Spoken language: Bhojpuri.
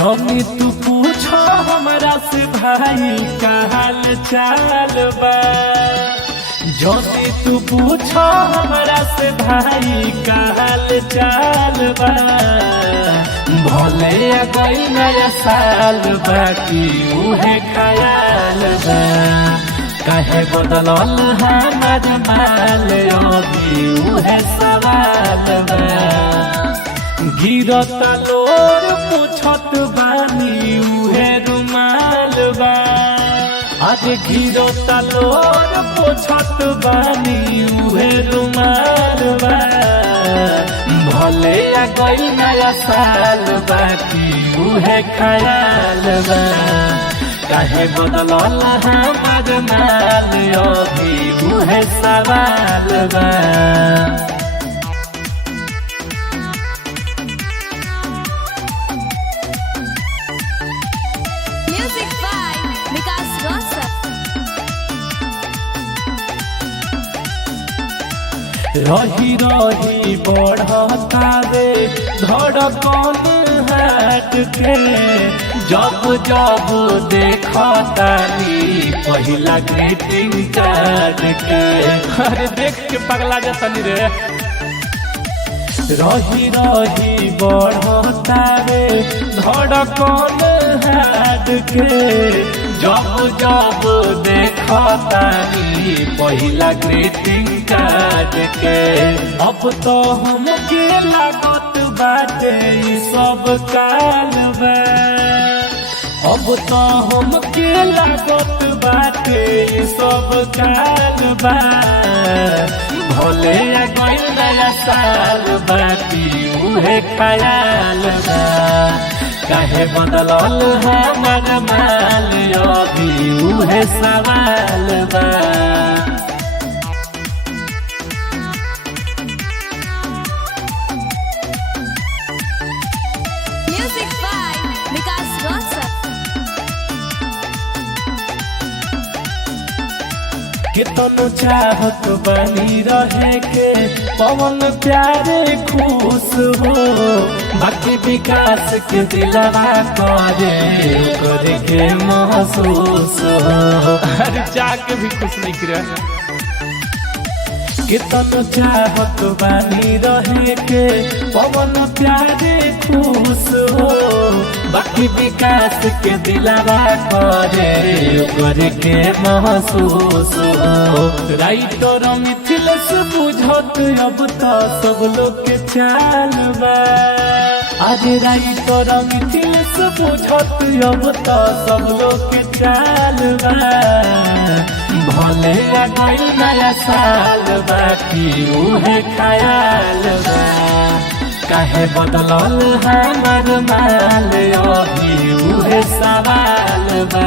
जमी तू पूछो हमरा से भाई का हाल चाल बा। जमी तू पूछो हमरा से भाई का हाल चाल बा। भले गई नया साल बाकी उहे ख्याल बा। कहे बदलल हमार माल अभी उहे सवाल बा। गिरता लोर पूछत बानी उहे रुमाल बा। आज गिरता लोर पूछत बानी उहे रुमाल बा। भले गई नया साल बाकी उहे ख्याल बा। काहे बदलल हमार माल अभी उहे सवाल बा। Music by Vikas Rosa. रही रही बढ़ता रे धड़कन हाट के। जब जब देखतानी पहिला ग्रीटिंग कार्ड के। अरे देख के पगला जातनी रे। रही रही बढ़ता रे धड़कन हाट के। जब जब देखतानी पहिला ग्रीटिंग कार्ड के। अब तो हमके लागत बाटे ई सब काल बा। अब तो हमके लागत बाटे ई सब काल बा। भले गई नया साल बाकी उहे ख्याल बा। काहे बदलल हमार माल अभी उहे सवाल बा। Music by Vikas Rosa. कितनो चाहत बनी रहे के पवन प्यारे खुश हो। बाकी विकास के दिलवा करे के महसूस हो। अरे जाके भी खुश निकले। कितनो चाहत बनी रहे के पवन प्यारे खुश हो। बाकी विकास के दिलवा करे के महसूस हो। राइटर मिथिलेश बुझत अब तो सब लोग के चाल बा। आज राइटर मिथिलेश बुझत अब तो सब लोग के चाल बा। भले गई नया साल बाकी उहे ख्याल बा। काहे बदलल हमार माल अभी उहे सवाल बा।